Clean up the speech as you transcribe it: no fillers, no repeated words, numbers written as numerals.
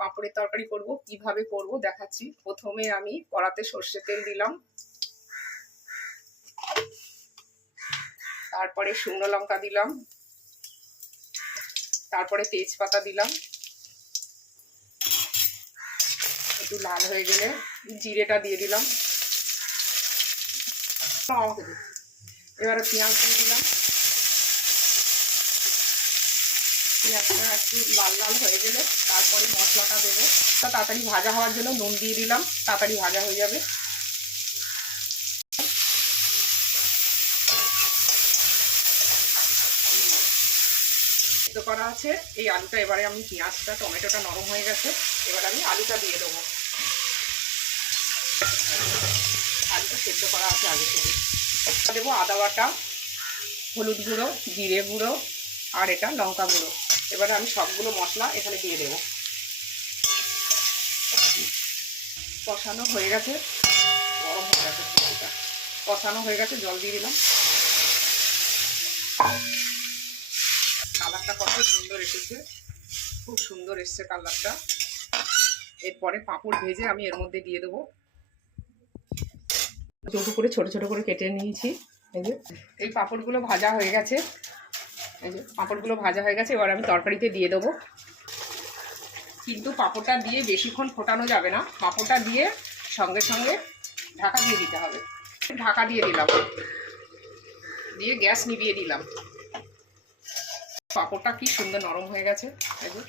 পাঁপড়ের তরকারি করব, কিভাবে করব দেখাচ্ছি। প্রথমে আমি কড়াতে সর্ষের তেল দিলাম, তারপরে শুকনো লঙ্কা দিলাম, তারপরে তেজপাতা দিলাম, একটু লাল হয়ে গেলে জিরেটা দিয়ে দিলাম, এবারে পেঁয়াজ দিয়ে দিলাম। পেঁয়াজটা একটু লাল লাল হয়ে গেলে তারপরে মশলাটা দেবো। তাড়াতাড়ি ভাজা হওয়ার জন্য নুন দিয়ে দিলাম, তাড়াতাড়ি ভাজা হয়ে যাবে। সিদ্ধ করা আছে এই আলুটা, এবারে আমি পেঁয়াজটা টমেটোটা নরম হয়ে গেছে, এবার আমি আলুটা দিয়ে দেবো। আলুটা সেদ্ধ করা আছে আগে থেকে। দেবো আদা বাটা, হলুদ গুঁড়ো, জিরে গুঁড়ো আর এটা লঙ্কা গুঁড়ো। এবারে আমি সবগুলো মশলা এখানে দিয়ে দেবো। কষানো হয়ে গেছে, গরম হয়ে গেছে, কষানো হয়ে গেছে, জল দিয়ে দিলাম। কালারটা কত সুন্দর এসেছে, খুব সুন্দর এসছে কালারটা। এরপরে পাঁপড় ভেজে আমি এর মধ্যে দিয়ে দেবো। ছোটো করে ছোট ছোট করে কেটে নিয়েছি। এই যে এই পাঁপড়গুলো ভাজা হয়ে গেছে, এই যে পাঁপড়গুলো ভাজা হয়ে গেছে। এবার আমি তরকারিতে দিয়ে দেবো। কিন্তু পাঁপড়টা দিয়ে বেশিক্ষণ ফোটানো যাবে না, পাঁপড়টা দিয়ে সঙ্গে সঙ্গে ঢাকা দিয়ে দিতে হবে। ঢাকা দিয়ে দিলাম, দিয়ে গ্যাস নিভিয়ে দিলাম। পাঁপড়টা কি সুন্দর নরম হয়ে গেছে। এই যে